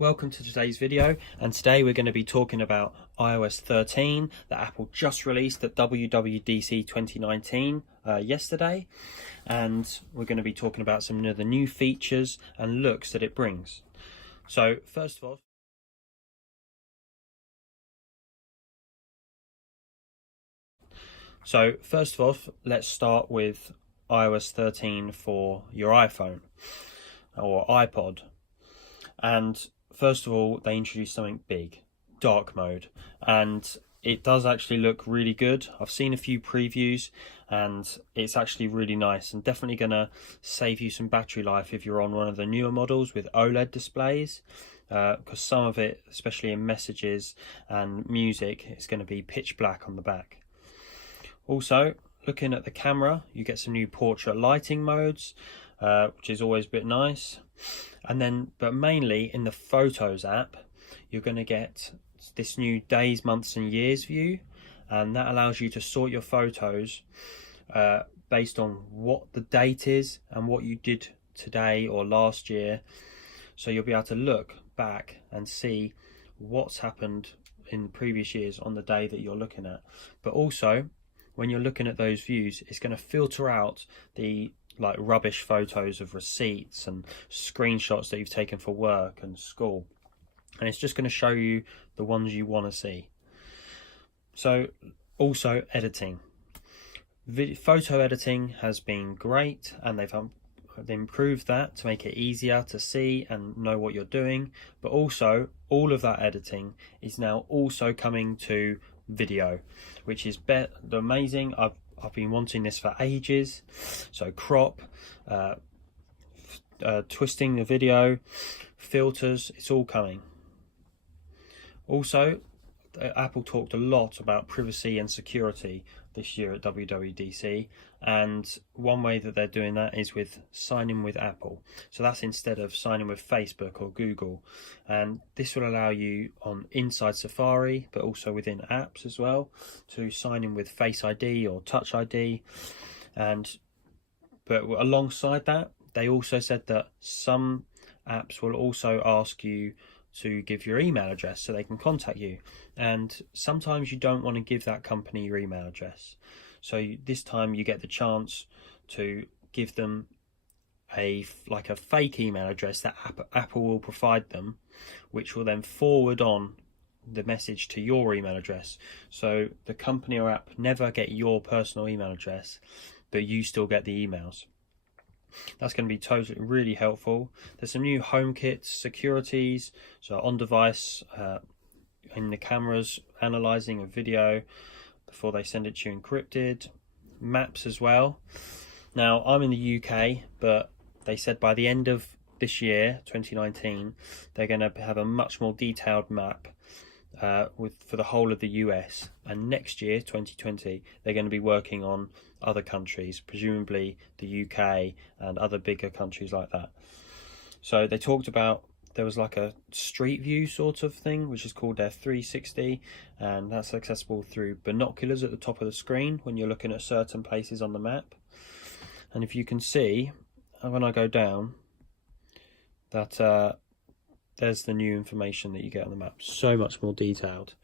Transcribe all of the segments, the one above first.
Welcome to today's video, and today we're going to be talking about iOS 13 that Apple just released at WWDC 2019 yesterday, and we're going to be talking about some of the new features and looks that it brings. So first of all, let's start with iOS 13 for your iPhone or iPod. And first of all, they introduced something big, dark mode, and it does actually look really good. I've seen a few previews and it's actually really nice and definitely going to save you some battery life if you're on one of the newer models with OLED displays, because some of it, especially in messages and music, is going to be pitch black on the back. Also, looking at the camera, you get some new portrait lighting modes, which is always a bit nice. And then, but mainly in the Photos app, you're going to get this new days, months and years view, and that allows you to sort your photos based on what the date is and what you did today or last year. So you'll be able to look back and see what's happened in previous years on the day that you're looking at. But also, when you're looking at those views, it's going to filter out the rubbish photos of receipts and screenshots that you've taken for work and school, and it's just going to show you the ones you want to see. So also editing, photo editing has been great, and they've improved that to make it easier to see and know what you're doing. But also all of that editing is now also coming to video, which is amazing. I've been wanting this for ages. So crop, twisting the video, filters, it's all coming. Also, Apple talked a lot about privacy and security this year at WWDC, and one way that they're doing that is with signing with Apple. So that's instead of signing with Facebook or Google, and this will allow you on inside Safari but also within apps as well to sign in with Face ID or Touch ID. But alongside that, they also said that some apps will also ask you to give your email address so they can contact you, and sometimes you don't want to give that company your email address. So this time you get the chance to give them a fake email address that Apple will provide them, which will then forward on the message to your email address. So the company or app never get your personal email address, but you still get the emails. That's going to be totally really helpful. There's some new HomeKit securities, so on device in the cameras analyzing a video before they send it to you encrypted. Maps as well. Now I'm in the UK, but they said by the end of this year 2019 they're going to have a much more detailed map for the whole of the US, and next year 2020 they're going to be working on other countries, presumably the UK and other bigger countries like that. So they talked about there was like a street view sort of thing, which is called their 360, and that's accessible through binoculars at the top of the screen when you're looking at certain places on the map. And if you can see when I go down that there's the new information that you get on the map, so much more detailed.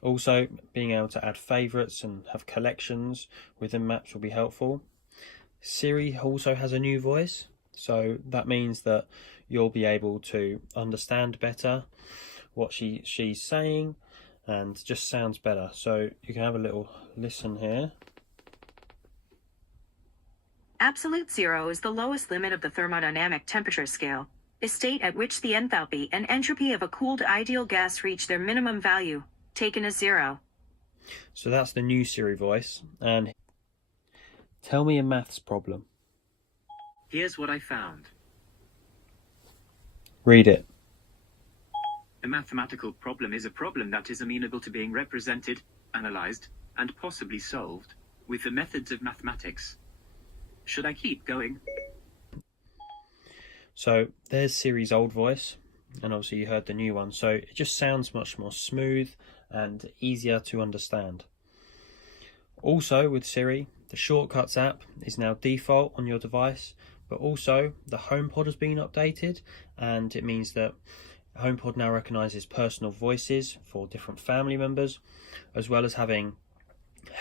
Also, being able to add favorites and have collections within maps will be helpful. Siri also has a new voice, so that means that you'll be able to understand better what she's saying, and just sounds better. So you can have a little listen here. Absolute zero is the lowest limit of the thermodynamic temperature scale, a state at which the enthalpy and entropy of a cooled ideal gas reach their minimum value, taken as zero. So that's the new Siri voice. And tell me a maths problem. Here's what I found. Read it. A mathematical problem is a problem that is amenable to being represented, analyzed, and possibly solved with the methods of mathematics. Should I keep going? So there's Siri's old voice, and obviously you heard the new one. So it just sounds much more smooth and easier to understand. Also with Siri, the Shortcuts app is now default on your device, But also the HomePod has been updated, and it means that HomePod now recognises personal voices for different family members, as well as having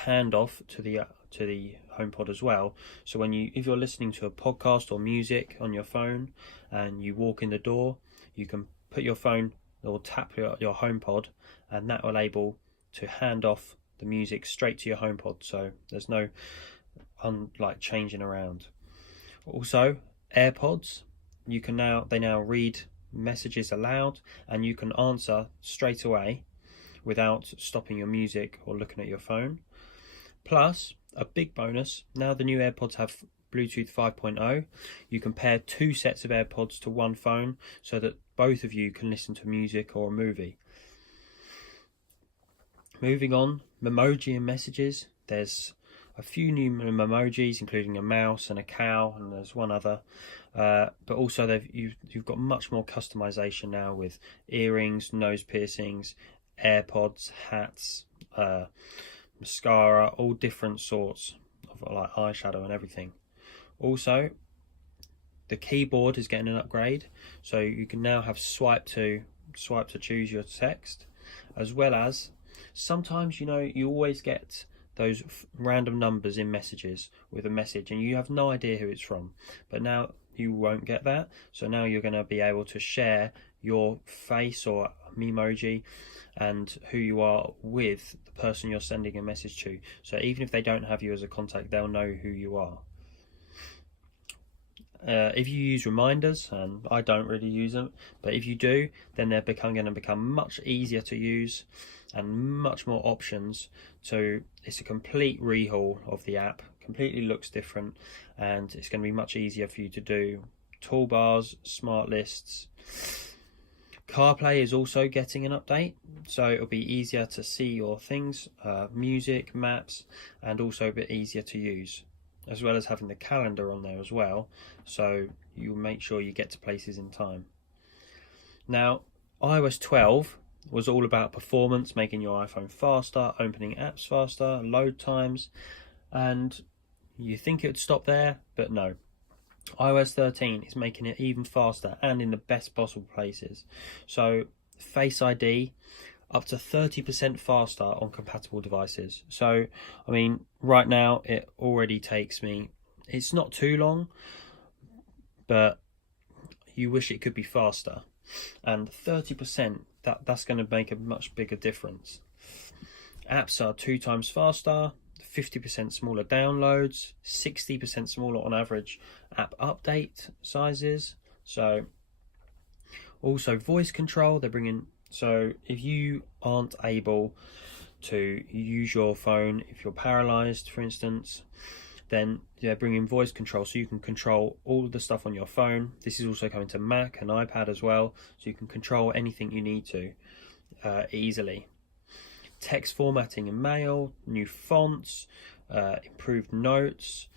handoff to the HomePod as well. So if you're listening to a podcast or music on your phone and you walk in the door, you can put your phone or tap your HomePod, and that will able to hand off the music straight to your HomePod. So there's no changing around. Also, AirPods, they now read messages aloud, and you can answer straight away without stopping your music or looking at your phone. Plus, a big bonus, now the new AirPods have Bluetooth 5.0. You can pair 2 sets of AirPods to one phone so that both of you can listen to music or a movie. Moving on, Memoji and messages. There's a few new emojis, including a mouse and a cow, and there's one other. But also you've got much more customization now with earrings, nose piercings, AirPods, hats, mascara, all different sorts of like eyeshadow and everything. Also, the keyboard is getting an upgrade, so you can now have swipe to choose your text, as well as sometimes you always get those random numbers in messages with a message and you have no idea who it's from, but now you won't get that. So now you're going to be able to share your face or emoji and who you are with the person you're sending a message to. So even if they don't have you as a contact, they'll know who you are. If you use reminders, and I don't really use them, but if you do, then they're going to become much easier to use and much more options. So it's a complete rehaul of the app, completely looks different, and it's going to be much easier for you to do. Toolbars, smart lists. CarPlay is also getting an update, so it'll be easier to see your things, music, maps, and also a bit easier to use, as well as having the calendar on there as well, so you make sure you get to places in time. Now, iOS 12 was all about performance, making your iPhone faster, opening apps faster, load times, and you think it would stop there, but no. iOS 13 is making it even faster and in the best possible places. So Face ID up to 30% faster on compatible devices. So I mean, right now it already takes me, it's not too long, but you wish it could be faster. And 30%, that's going to make a much bigger difference. Apps are 2 times faster, 50% smaller downloads, 60% smaller on average app update sizes. So also voice control, they're bringing, so if you aren't able to use your phone, if you're paralyzed for instance, then they're bringing voice control, so you can control all of the stuff on your phone. This is also coming to Mac and iPad as well, so you can control anything you need to easily. Text formatting in Mail, new fonts, improved notes,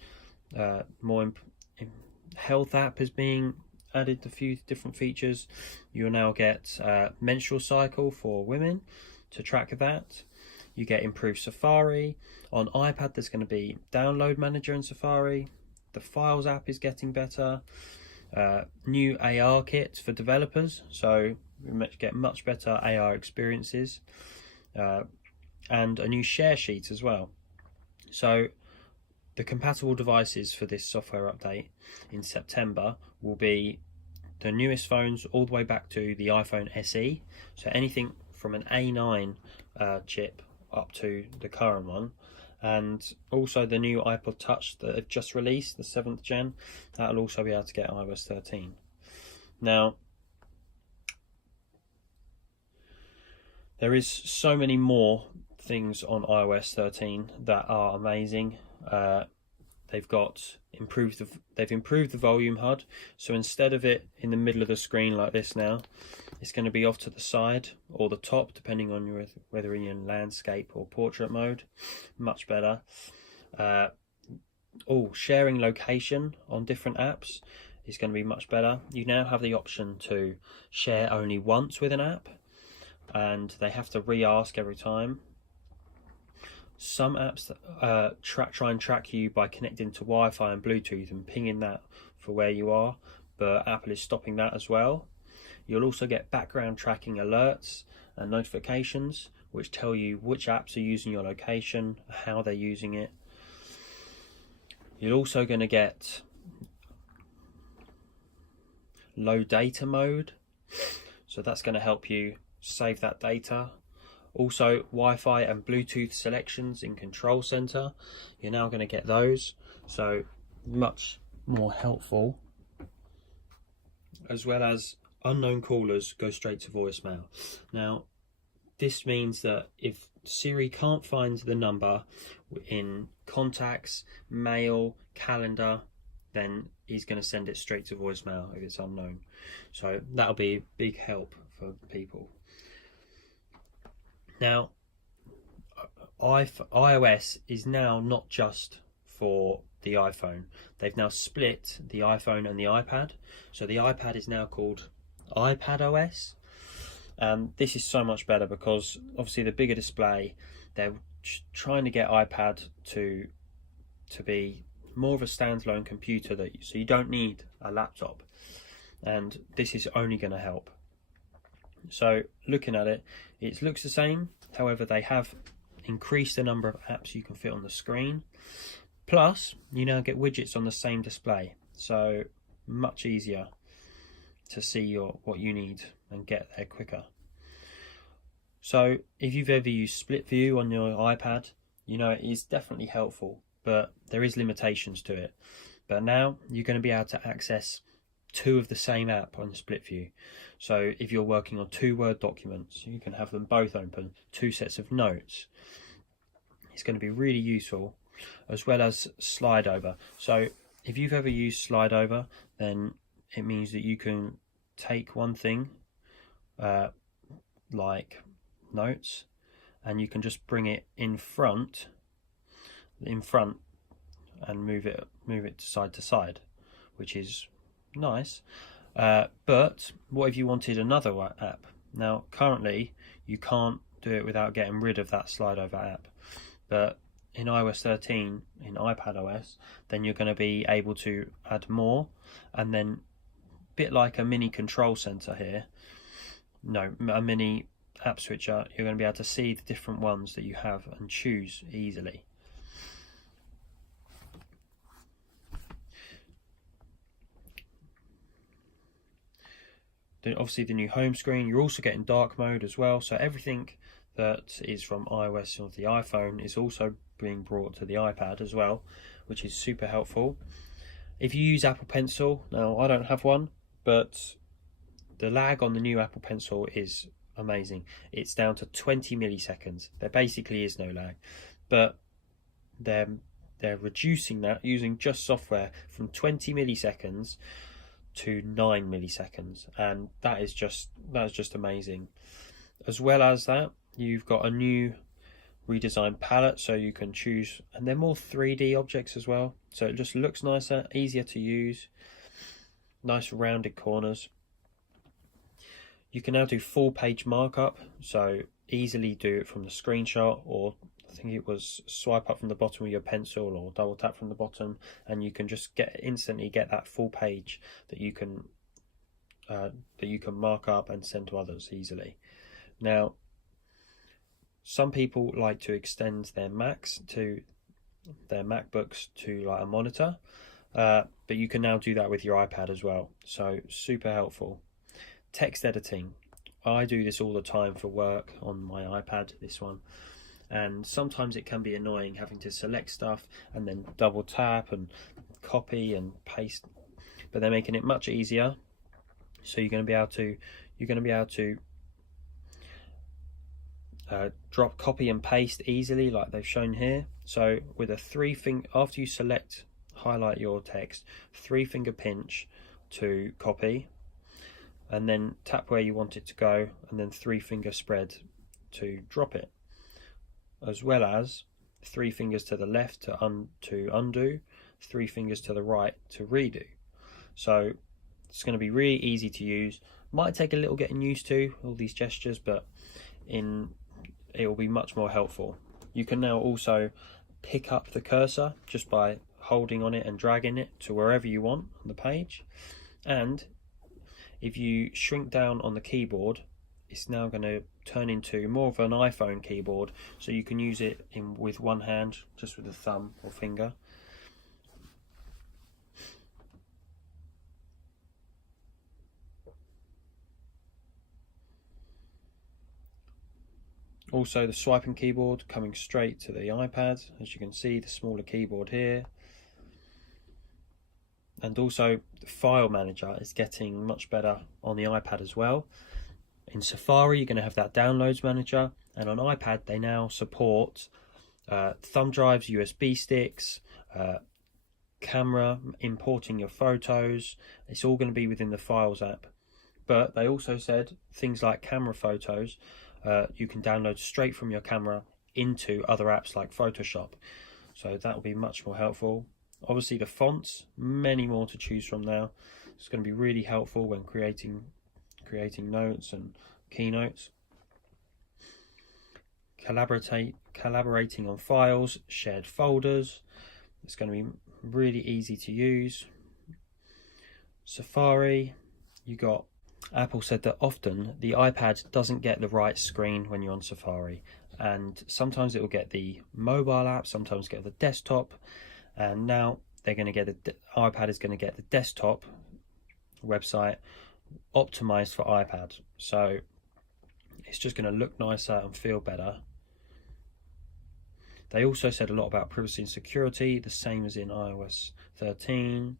Health app is being added, a few different features. You'll now get menstrual cycle for women to track that. You get improved Safari. On iPad there's going to be download manager in Safari. The Files app is getting better. New AR kits for developers, so we get much better AR experiences. And a new share sheet as well. So the compatible devices for this software update in September will be the newest phones all the way back to the iPhone SE, so anything from an A9 chip up to the current one, and also the new iPod Touch that have just released, the 7th gen, that'll also be able to get iOS 13. Now, there is so many more things on iOS 13 that are amazing. They've improved the volume HUD, so instead of it in the middle of the screen like this now, it's going to be off to the side or the top, depending on whether you're in landscape or portrait mode. Much better. Sharing location on different apps is going to be much better. You now have the option to share only once with an app, and they have to re-ask every time. Some apps try and track you by connecting to Wi-Fi and Bluetooth and pinging that for where you are, but Apple is stopping that as well. You'll also get background tracking alerts and notifications which tell you which apps are using your location, how they're using it. You're also going to get low data mode, so that's going to help you save that data. Also, Wi-Fi and Bluetooth selections in Control Center, you're now going to get those, so much more helpful. As well as unknown callers go straight to voicemail. Now, this means that if Siri can't find the number in contacts, mail, calendar, then he's going to send it straight to voicemail if it's unknown. So that'll be a big help for people. Now, iOS is now not just for the iPhone. They've now split the iPhone and the iPad. So the iPad is now called iPadOS. This is so much better because obviously the bigger display, they're trying to get iPad to be more of a standalone computer, so you don't need a laptop, and this is only going to help. So looking at it, it looks the same, however they have increased the number of apps you can fit on the screen, plus you now get widgets on the same display, so much easier to see what you need and get there quicker. So if you've ever used split view on your iPad, you know it is definitely helpful, but there is limitations to it. But now you're going to be able to access two of the same app on split view. So if you're working on 2 Word documents, you can have them both open, 2 sets of notes. It's going to be really useful, as well as slide over. So if you've ever used slide over, then it means that you can take one thing like notes, and you can just bring it in front and move it side to side, which is nice. But what if you wanted another app? Now currently you can't do it without getting rid of that slide over app, but in iOS 13 in iPadOS, then you're going to be able to add more, and then a bit like a mini control center here, a mini app switcher, you're going to be able to see the different ones that you have and choose easily. Then obviously the new home screen, you're also getting dark mode as well, so everything that is from iOS or the iPhone is also being brought to the iPad as well, which is super helpful. If you use Apple Pencil, now I don't have one, but the lag on the new Apple Pencil is amazing. It's down to 20 milliseconds. There basically is no lag, but they're reducing that using just software from 20 milliseconds to 9 milliseconds, and that is just amazing. As well as that, you've got a new redesigned palette, so you can choose, and they're more 3D objects as well, so it just looks nicer, easier to use, nice rounded corners. You can now do full page markup, so easily do it from the screenshot, or I think it was swipe up from the bottom with your pencil or double tap from the bottom, and you can just instantly get that full page that you can mark up and send to others easily. Now, some people like to extend their Macs to their MacBooks to like a monitor, but you can now do that with your iPad as well, so super helpful. Text editing, I do this all the time for work on my iPad, this one, and sometimes it can be annoying having to select stuff and then double tap and copy and paste, but they're making it much easier. So you're going to be able to drop, copy and paste easily, like they've shown here. So with a 3-finger, after you select, highlight your text, 3-finger pinch to copy, and then tap where you want it to go, and then 3-finger spread to drop it, as well as 3 fingers to the left to undo, 3 fingers to the right to redo. So it's going to be really easy to use. Might take a little getting used to all these gestures, but it will be much more helpful. You can now also pick up the cursor just by holding on it and dragging it to wherever you want on the page. And if you shrink down on the keyboard, it's now going to turn into more of an iPhone keyboard, so you can use it with one hand, just with the thumb or finger. Also, the swiping keyboard coming straight to the iPad, as you can see, the smaller keyboard here. And also the file manager is getting much better on the iPad as well. In Safari, you're going to have that downloads manager, and on iPad they now support thumb drives, USB sticks, camera, importing your photos. It's all going to be within the Files app. But they also said things like camera photos, you can download straight from your camera into other apps like Photoshop. So that will be much more helpful. Obviously the fonts, many more to choose from now. It's going to be really helpful when creating notes and keynotes. Collaborating on files, shared folders. It's going to be really easy to use. Safari, you got Apple said that often the iPad doesn't get the right screen when you're on Safari, and sometimes it will get the mobile app, sometimes get the desktop, and now they're going to get the iPad is going to get the desktop website optimized for iPad, so it's just going to look nicer and feel better. They also said a lot about privacy and security, the same as in iOS 13.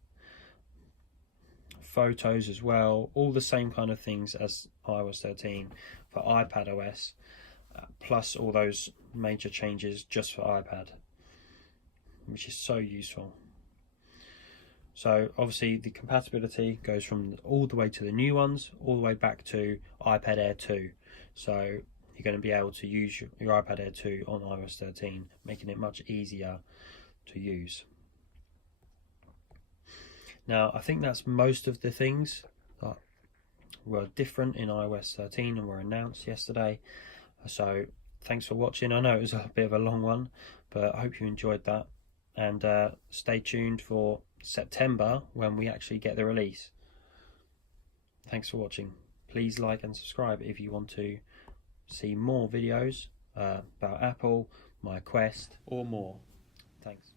Photos as well, all the same kind of things as iOS 13 for iPadOS, plus all those major changes just for iPad, which is so useful. So obviously the compatibility goes from all the way to the new ones, all the way back to iPad Air 2. So you're going to be able to use your iPad Air 2 on iOS 13, making it much easier to use. Now, I think that's most of the things that were different in iOS 13 and were announced yesterday. So thanks for watching. I know it was a bit of a long one, but I hope you enjoyed that. And stay tuned for September when we actually get the release. Thanks for watching. Please like and subscribe if you want to see more videos about Apple, my Quest, or more. Thanks.